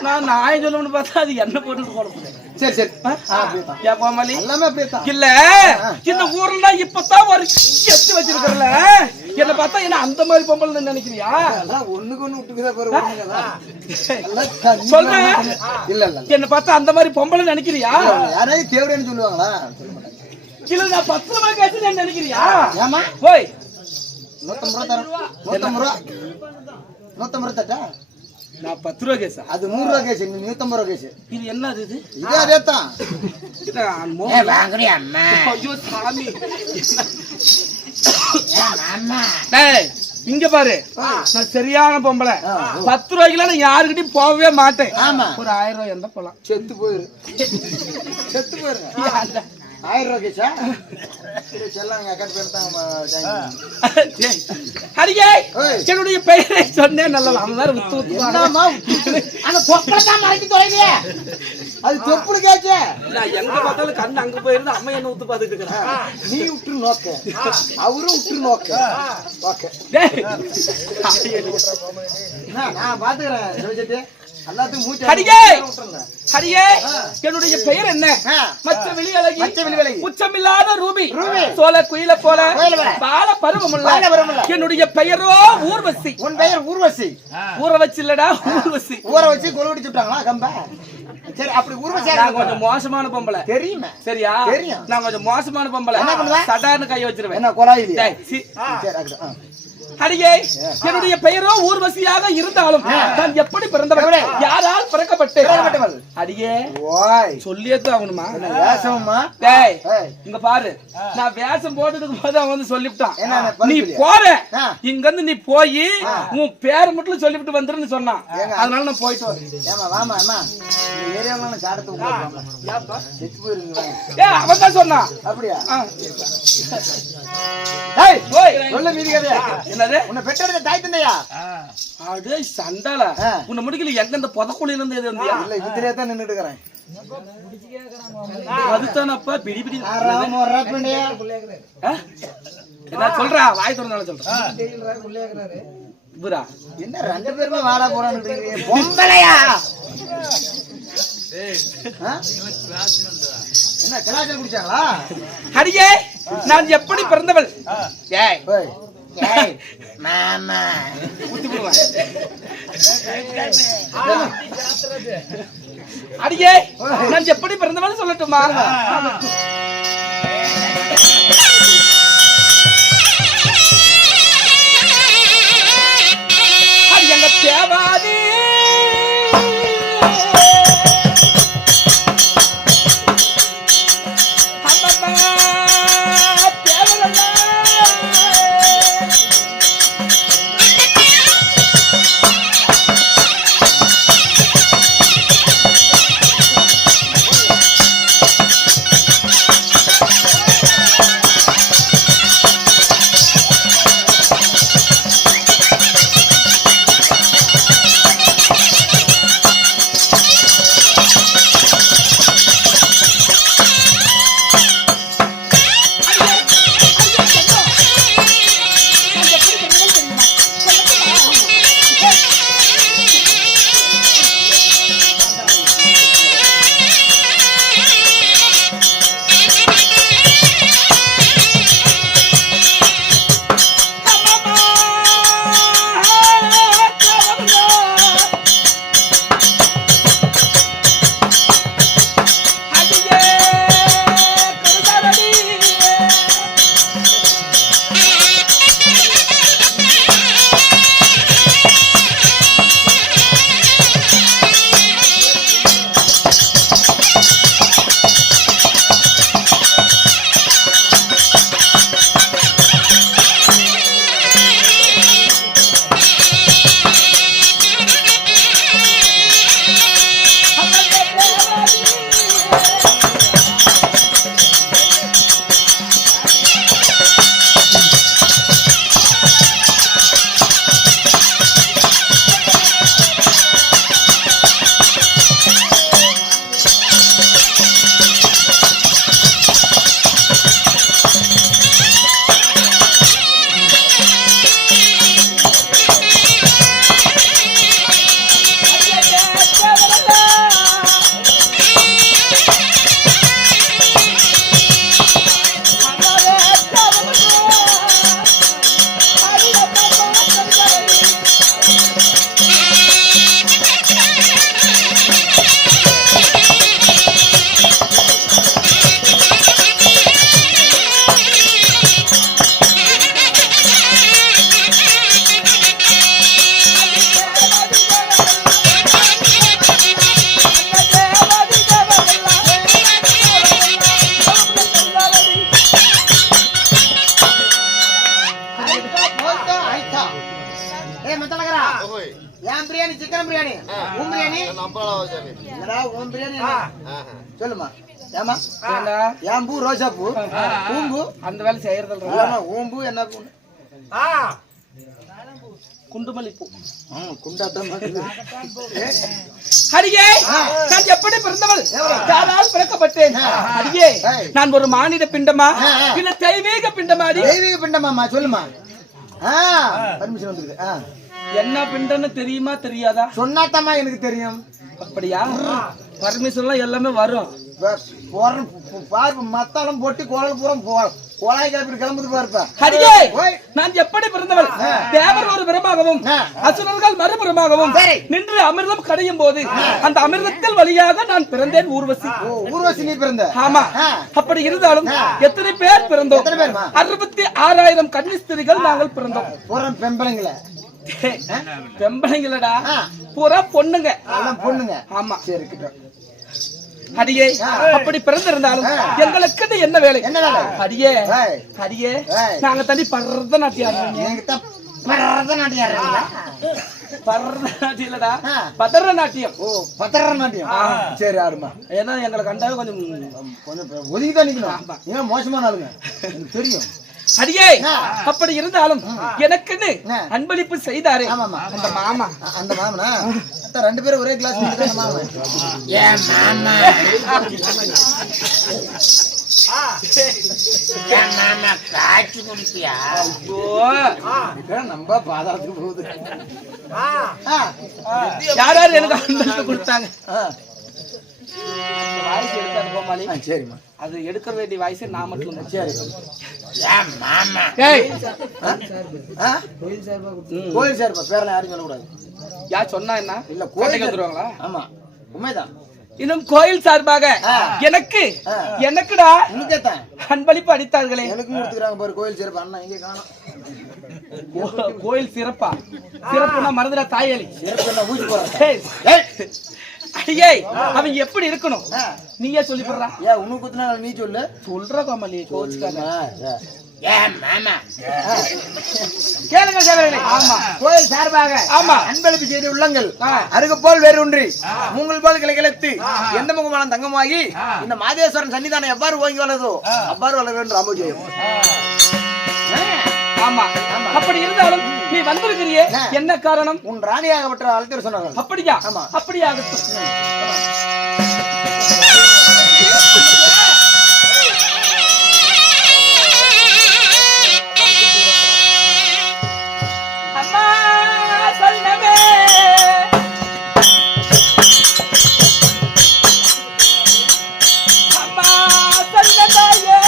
நான் நாய் சொல்லணும்னு பார்த்தா அது என்ன போட்டு போட சரி சரி ஏன் கோமாளி எல்லாமே அப்படியே இல்ல இந்த ஊர்ல இப்பதான் ஒரு எத்து வச்சிருக்கல என்ன பார்த்தா என்ன அந்த மாதிரி பொம்பளை நினைக்கிறியா ஒண்ணுக்கு ஒண்ணு விட்டுக்குதா பாரு சொல்றேன் இல்ல இல்ல என்ன பார்த்தா அந்த மாதிரி பொம்பளை நினைக்கிறியா யாராவது தேவடன்னு சொல்லுவாங்களா இல்ல நான் 10 ரூபாய் கேட்டு நினைக்கிறியா ஏமா போய் 150 ரூபா தரேன் 150 ரூபா தட்டா நான் 10 ரூபாய் கேசா அது 100 ரூபாய் கேஸ் நீ 150 ரூபாய் கேஸ் இது என்னது இது இது அதேதான் வாங்குறியா அம்மா ஐயோ சாமி அம்மா டேய் இங்க பாரு நான் சரியான பொம்பளை 10 ரூபாய்க்குலாம் நான் யாருக்கிட்டையும் போகவே மாட்டேன் ஆமா ஒரு 1000 ரூபாய் இருந்தா போலாம் செத்து போயிரு செத்து போயிருங்க 1000 ரூபாய் கேஸா செல்லாங்க அக்கட் பேர்த்தாங்க ஹரியே என்னுடைய பெயரை சொன்னேன் நல்ல அவன் வித்து என்னமா அந்த பொப்பளை தான் மறைச்சு தொலைவியே அது தொப்புளு கேச்சே நான் எங்க பார்த்தாலும் கண்ணு அங்க போயிருந்து அம்மா என்ன ஊத்து பாத்துட்டு இருக்கறேன் நீ விட்டு நோக்க அவரும் விட்டு நோக்க ஓகே டேய் நான் பாத்துக்கறேன் சிவஜெட்டி எல்லாத்துக்கும் மூச்சு ஹரியே ஹரியே என்னுடைய பெயர் என்ன மச்ச வெளி அழகி உச்சமில்லாத ரூபி சோல குயில போல பால பருவமுள்ள என்னுடைய பெயரோ ஊர்வசி உன் பெயர் ஊர்வசி ஊற வச்சு இல்லடா ஊர்வசி ஊற வச்சு கொலுவடி சுட்டாங்களா கம்ப சரி அப்படி ஊர்வசி நான் கொஞ்சம் மோசமான பொம்பளை தெரியுமே சரியா தெரியும் நான் கொஞ்சம் மோசமான பொம்பளை சடார்னு கை வச்சிருவேன் என்ன கொலாயில டேய் சி சரி அதுதான் ஹரியே என்னுடைய பெயரோ ஊர்வசியாக இருந்தாலும் நான் எப்படி பிறந்தவள் யாரால் பிறக்கப்பட்டவள் ஹரியே ஓய் சொல்லியது அவனுமா வேஷமா டேய் இங்க பாரு நான் வேஷம் போட்டுட்டு போது அவன் வந்து சொல்லிவிட்டான் நீ போற இங்க இருந்து நீ போய் உன் பேர் மட்டும் சொல்லிவிட்டு வந்துருன்னு சொன்னான் அதனால நான் போயிட்டு வரேன் ஏமா வாமா அம்மா இந்த ஏரியாவுல நான் சாடத்து உட்கார்றேன் ஏப்பா செத்து போயிருங்க அவன் தான் சொன்னான் அப்படியா டேய் போய் சொல்ல மீதி கதையா என்னது உன்னை பெற்றெடுத்த தாய் தந்தையா அடே சண்டால உன்னை முடிக்கல எங்க இந்த புதக்குழியில இருந்து எது வந்தியா இல்ல இதுலயே தான் நின்னுட்டு இருக்கறேன் அதுதானப்பா பிடி பிடி ராமோ ரப்பண்டியா என்ன சொல்றா வாய் திறந்தால சொல்றேன் புரா என்ன ரெண்டு பேருமே வாடா போறான்னு இருக்கீங்க பொம்பளையா என்ன கலாச்சாரம் குடிச்சாங்களா ஹரியே நான் எப்படி பிறந்தவள் ஏய் ஏய் மாமா ஊத்தி போடுவேன் ஹரியே நான் எப்படி பிறந்தவள் சொல்லட்டுமா அது எங்க தேவாதி என்னடா உன் பிரியாணி சொல்லுமா ஏமா ஏம்பூ ரோஜா பூ பூம்பு அந்த வேலை செய்யறதில்ல ஊம்பு என்ன பூ குண்டுமல்லி பூ குண்டாட்டம் அடியே நான் எப்படி பிறந்தவள் யாரால் பிறக்கப்பட்டேன் அடியே நான் ஒரு மானிட பிண்டமா இல்ல தெய்வீக பிண்டமாடி தெய்வீக பிண்டமாமா சொல்லுமா பர்மிஷன் வந்துருக்கு என்ன பிண்டன்னு தெரியுமா தெரியாதா சொன்னாத்தாமா எனக்கு தெரியும் அப்படியா பர்மிஷன் எல்லாம் எல்லாமே வரும் மத்தாலும் போட்டு கோலம் பூரா கோலாய் கிளம்புது பாருப்பா அடியே நான் எப்படி பிறந்தவள் தேவர் ஒரு புறமாகவும் அசுரர்கள் மறுபுறமாகவும் நின்று அமிர்தம் கடையும் போது அந்த அமிர்தத்தில் வழியாக நான் பிறந்தேன் ஊர்வசி ஊர்வசி நீ பிறந்த ஆமா அப்படி இருந்தாலும் எத்தனை பேர் பிறந்தோம் 66,000 கன்னிஸ்திரிகள் நாங்கள் பிறந்தோம் பெம்பளைங்கள பெம்பளைங்களடா பூரா பொண்ணுங்க பொண்ணுங்க ஆமா சரி அடியே அப்படி பிறந்திருந்தாலும் எங்களுக்கு என்ன வேலை அடியே அடியே நாங்க தனி பரதநாட்டியம் பரதநாட்டியம்டா பதரநாட்டியம் பதரநாட்டியம் சரி ஆடுமா ஏன்னா எங்களை கண்டாவே கொஞ்சம் ஒதுக்கிதான் நிக்கணும் ஏன் மோசமான ஆளுங்க எனக்கு தெரியும் அடியே அப்படி இருந்தாலும் எனக்குன்னு அன்பளிப்பு செய்தாரு அந்த மாமா அந்த மாமனா ரெண்டு பேரும் ஒரே கிளாஸ் மாமா ஏன் மாமா மாமா காய்ச்சி குடிப்பியா நம்ம பாதாளத்துக்கு போகுது யாராரு எனக்கு அன்பளிப்பு கொடுத்தாங்க வாய்ஸ் எடுக்காது கோமாளி சரிம்மா அது எடுக்க வேண்டிய வாய்ஸ் நான் மட்டும் சரி மாமா கோயில் சார்பா பேரெல்லாம் யாரும் சொல்லக்கூடாது யார் சொன்னா என்ன இல்ல கோயில் வந்துருவாங்களா ஆமா உண்மைதான் இன்னும் கோயில் சார்பாக எனக்குடா உனக்கேத்தான் அன்பளிப்பு அளித்தார்களே எனக்கும் கொடுத்துக்கிறாங்க பாரு கோயில் சிறப்பு அண்ணா இங்கே காணும் கோயில் சிறப்பா சிறப்புனா மறந்துடா தாயலி சிறப்பு என்ன ஊசி போறேன் அடியே அவன் எப்படி இருக்கணும் நீயே சொல்லி போடுறா ஏன் உனக்கு குத்துனா நீ சொல்லு சொல்ற கோமலி கோச்சுக்காத ஏன் மாமா கேளுங்க சேவர்களே ஆமா கோயில் சார்பாக ஆமா அன்பளிப்பு செய்து உள்ளங்கள் அருகு போல் வேறு ஒன்றி மூங்கல் போல் கிளைத்து எந்த முகமான தங்கமாகி இந்த மாதேஸ்வரன் சன்னிதானம் எவ்வாறு ஓங்கி வளருதோ அவ்வாறு வளர வேண்டும் ராமஜெயம் ஆமா அப்படி இருந்தாலும் நீ வந்திருக்கிறியே என்ன காரணம் உன் ராணியாகப்பட்ட அழைத்து சொன்னார்கள் அப்படியா ஆமா அப்படியாகட்டும் அம்மா சொல்லவே அம்மா சொல்லதாயே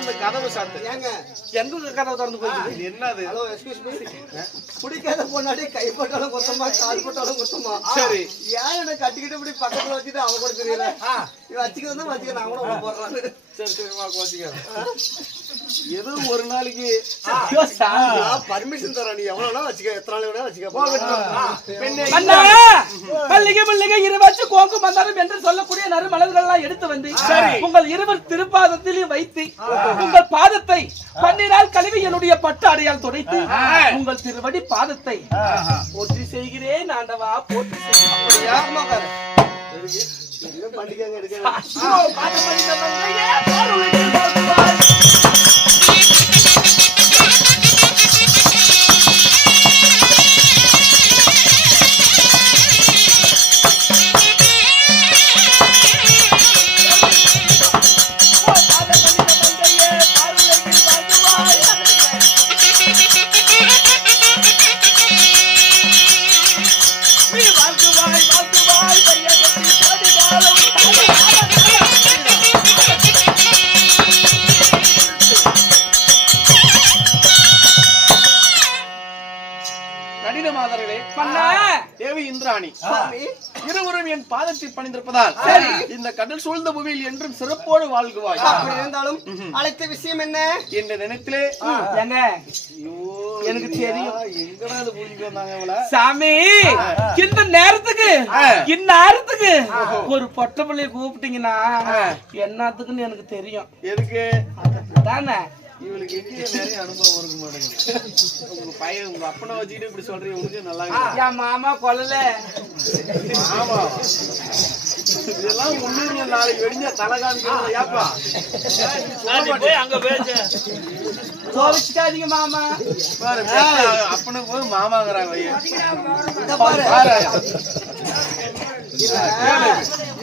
அந்த கதவு சாத்து. ஏங்க எங்க கதவை திறந்து போயிடுது? இது என்னது? ஹலோ எக்ஸ்கியூஸ் மீ, பிடிக்காத பொண்ணாடி கை போட்டாலும் குத்தமா கால் போட்டாலும் குத்தமா. சரி. ஏன் என்ன கட்டிக்கிட்டு இப்படி பக்கத்துல வச்சுட்டு அவ கூட தெரியல வச்சுக்கிறதா வச்சுக்க நான் கூட உள்ள போடுறான்னு. சரி சரிமா கோச்சிக்க. ஏதோ ஒரு நாளைக்கு பர்மிஷன் தர, நீ எவ்வளவு வச்சுக்க, எத்தனை நாள் வேணா வச்சுக்க. பெண்ணே அண்ணா, மல்லிகை மல்லிகை இருவாச்சு கோங்கு மந்தாரம் என்று சொல்லக்கூடிய நறுமலர்கள் எல்லாம் எடுத்து வந்து உங்கள் இருவர் திருப்பாதத்திலும் வைத்து உங்கள் பாதத்தை பன்னீரால் கழுவி என்னுடைய பட்டு அடையால் துடைத்து உங்கள் திருவடி பாதத்தை போற்றி செய்கிறேன் ஆண்டவா, போற்றி செய்கிறேன். என்ன பண்ணிக்கங்க எடுக்க. ஐயோ, பாதம் பணிந்த மங்கையே, பாருலகில் வாழ்த்துவாய். கடினமாதர்களே, தேவி இந்திராணி இருவரும் என் பாதத்தை பணிந்திருப்பதால் இந்த கடல் சூழ்ந்த பூமியில் என்றும் சிறப்போடு வாழ்குவாய். அப்படி இருந்தாலும் அழைத்த விஷயம் என்ன என்ற நினைத்திலே ஏங்க, எனக்கு தெரியும் எங்கடா இது பூஜைக்கு வந்தாங்க இவள? சாமி, இந்த நேரத்துக்கு இந்நேரத்துக்கு ஒரு பொட்ட பிள்ளைய கூப்பிட்டீங்கன்னா என்னத்துக்குன்னு எனக்கு தெரியும். எதுக்கு? தானே இவளுக்கு எங்க நிறைய அனுபவம் இருக்க மாட்டேங்குது. உங்க பையன் உங்க அப்பனை வச்சுக்கிட்டு இப்படி சொல்றீங்க, உனக்கு நல்லா இருக்கு. என் மாமா கொல்லல. ஆமா, இதெல்லாம் முன்னூறு நாளைக்கு வெடிஞ்ச தலை காமிக்கிறது. ஏப்பா அங்க பேச கோவிச்சுக்காதீங்க மாமா. பாரு, அப்பனுக்கு போது மாமாங்கிறாங்க.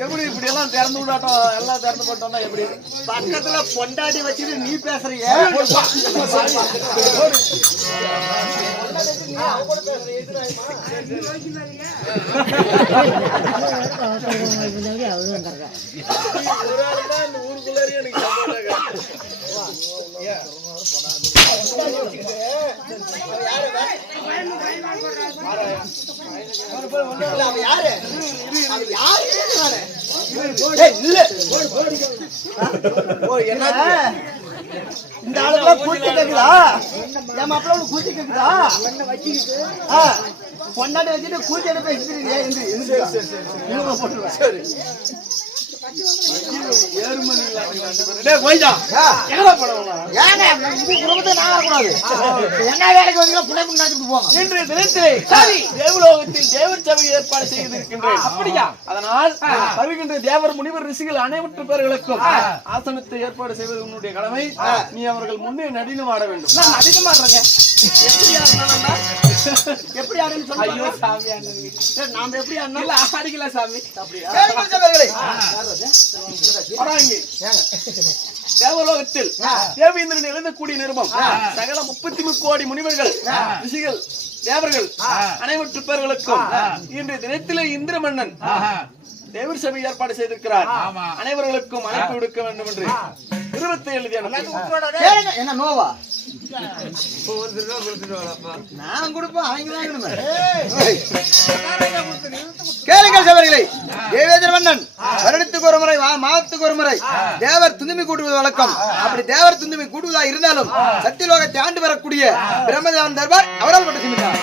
எப்படி இப்படி எல்லாம் திறந்து விடாட்டம், எல்லாம் திறந்து போட்டோம்னா எப்படி? பக்கத்துல பொண்டாடி வச்சுட்டு நீ பேசுறீங்க. இந்த ஆளுக்குள்ள கூச்சி கேக்குதா? என் மாப்பிள்ள கூச்சி கேக்குதா? பொண்டாடி வச்சுட்டு கூச்சி எடுத்து பேசிட்டு சரி எங்கடா படம்? இன்றைய தினத்திலே தேவலோகத்தில் தேவர் சபை ஏற்பாடு செய்திருக்கின்றேன். அப்படியா? அதனால் வருகின்ற தேவர் முனிவர் ரிஷிகள் அனைவற்று பேர்களுக்கும் ஆசனத்தை ஏற்பாடு செய்வது உன்னுடைய கடமை. நீ அவர்கள் முன்னே நடினம் ஆட வேண்டும். நான் நடினம் ஆடுறேங்க. எப்படி ஆடுன்னு சொல்லுங்க. ஐயோ சாமி, நாம எப்படி ஆடணும்? இல்ல ஆடிக்கலாம் சாமி. தேவலோகத்தில் தேவேந்திரன் எழுதக்கூடிய நிருபம் சகல 33 கோடி முனிவர்கள் ரிஷிகள் தேவர்கள் அனைவற்று பேர்களுக்கும் இன்றைய தினத்திலே இந்திர மன்னன் தேவர் சபை ஏற்பாடு செய்திருக்கிறார். அனைவர்களுக்கும் அழைப்பு விடுக்க வேண்டும் என்று 27 என்ன நோவா? நான் கொடுப்பேன், அவங்க கேளுங்கள் சபரிகளை. தேவேந்திர மன்னன் வருடத்துக்கு ஒரு முறை, மாதத்துக்கு ஒரு முறை தேவர் துந்துமி கூட்டுவது வழக்கம். அப்படி தேவர் துந்துமி கூட்டுவதா இருந்தாலும் சத்தியலோகத்தை ஆண்டு வரக்கூடிய பிரம்மதேவன் தர்பார் அவரால் மட்டும் சிமிட்டார்.